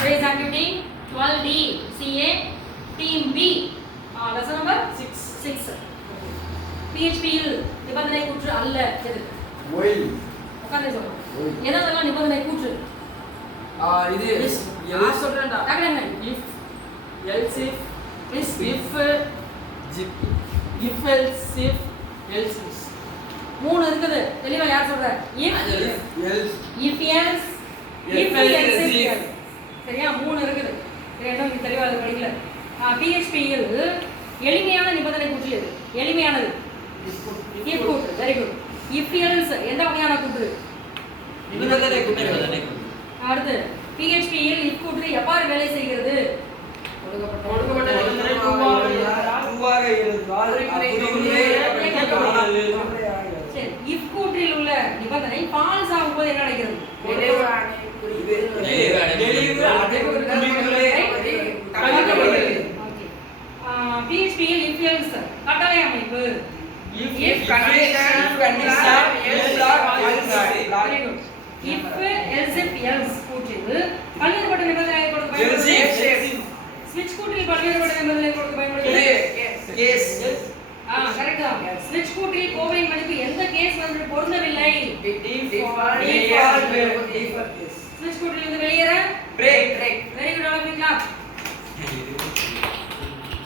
Today's activity 12D CA Team B. Lesson number 6. PHP இல் நிபந்தனை கூற்று அல்ல எது? while. உட்கார்ந்து சொல்லுங்க. எதெல்லாம் நிபந்தனை கூற்று? இது நான் சொல்றேன்டா. டக்குனு if else if else if else is மூணு இருக்குது. தெளிவா யார் சொல்ற? if else else if else else. சரியா? மூணு இருக்குது. ரெண்டும் தெளிவா அது படிக்கல. PHP இல் எளிமையான நிபந்தனை கூற்று எது? எளிமையானது if கூற்று. Very good. if else எந்த வகையான கூற்று? நிபந்தனை கூற்று. அடுத்து PHP இல் if கூற்று எவ்வாறு வேலை செய்கிறது? கொடுக்கப்பட்ட நிபந்தனை ட்ரூவாக இருந்தால் குறிமுறையே கேட்கப்படுகிறது. சரி, if கூற்றில் உள்ள நிபந்தனை ஃபால்ஸ் ஆகும்போது என்ன நடக்கிறது? PHP இல் if else கட்டளை அமைப்பு if condition else or else. if else if else கூற்றில் பல்வேறுபட்ட நிபந்தனைகளை கொடுக்க பயன்படுகிறது. switch கூற்றில் பல்வேறுபட்ட நிபந்தனைகளை கொடுக்க பயன்படுகிறது. case கரெக்ட் தான். switch கூற்றில் கோவையின் மதிப்பு எந்த கேஸ் வந்து பொருந்தவில்லை? default switch கூற்றில் இருந்து வெளியேற break very good. All of you clap.